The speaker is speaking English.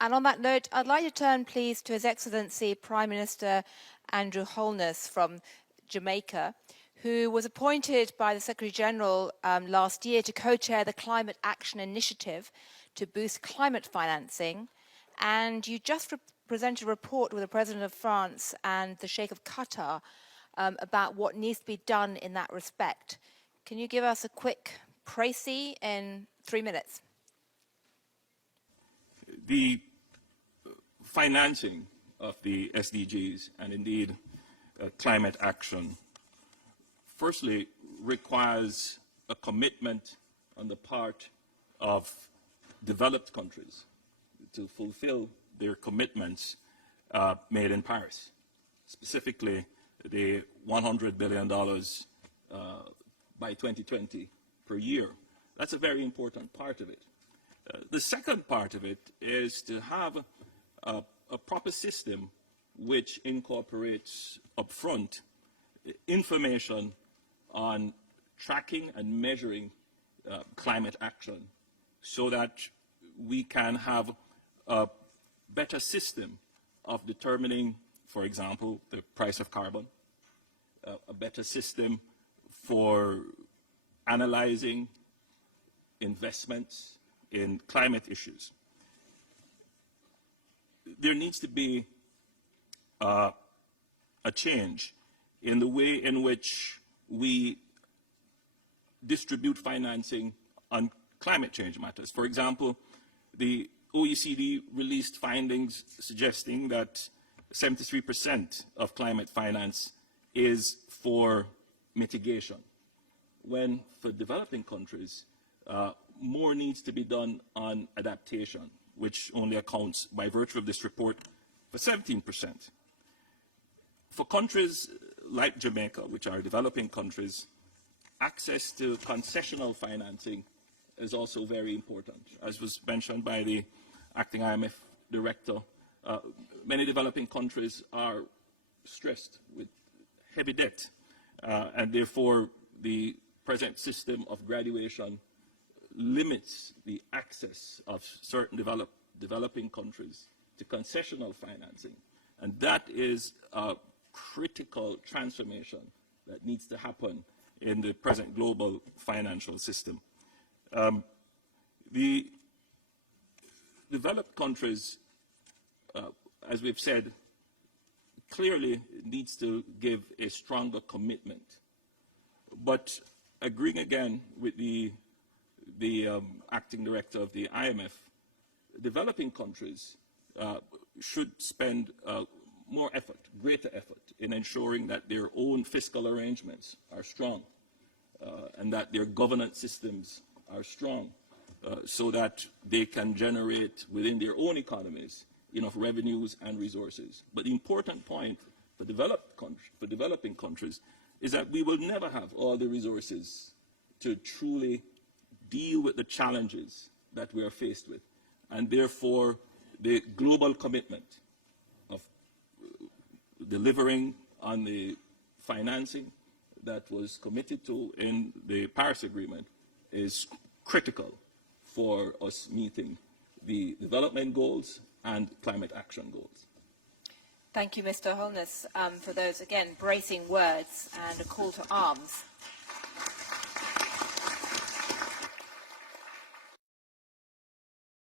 And on that note, I'd like to turn, please, to His Excellency Prime Minister Andrew Holness from Jamaica, who was appointed by the Secretary-General last year to co-chair the Climate Action Initiative to boost climate financing. And you just presented a report with the President of France and the Sheikh of Qatar about what needs to be done in that respect. Can you give us a quick précis in 3 minutes? The financing of the SDGs and indeed climate action firstly requires a commitment on the part of developed countries to fulfill their commitments made in Paris, specifically the $100 billion by 2020 per year. That's a very important part of it. The second part of it is to have a proper system which incorporates upfront information on tracking and measuring climate action so that we can have a better system of determining, for example, the price of carbon, a better system for analyzing investments in climate issues. There needs to be a change in the way in which we distribute financing on climate change matters. For example, the OECD released findings suggesting that 73% of climate finance is for mitigation, when for developing countries, more needs to be done on adaptation, which only accounts, by virtue of this report, for 17%. For countries like Jamaica, which are developing countries, access to concessional financing is also very important. As was mentioned by the acting IMF director, many developing countries are stressed with heavy debt, and therefore the present system of graduation limits the access of certain developing countries to concessional financing. And that is a critical transformation that needs to happen in the present global financial system. The developed countries, as we've said, clearly needs to give a stronger commitment. But agreeing again with the acting director of the IMF, developing countries should spend more effort, greater effort, in ensuring that their own fiscal arrangements are strong and that their governance systems are strong so that they can generate within their own economies enough revenues and resources. But the important point for developing countries is that we will never have all the resources to truly deal with the challenges that we are faced with. And therefore, the global commitment of delivering on the financing that was committed to in the Paris Agreement is critical for us meeting the development goals and climate action goals. Thank you, Mr. Holness, for those, again, bracing words and a call to arms.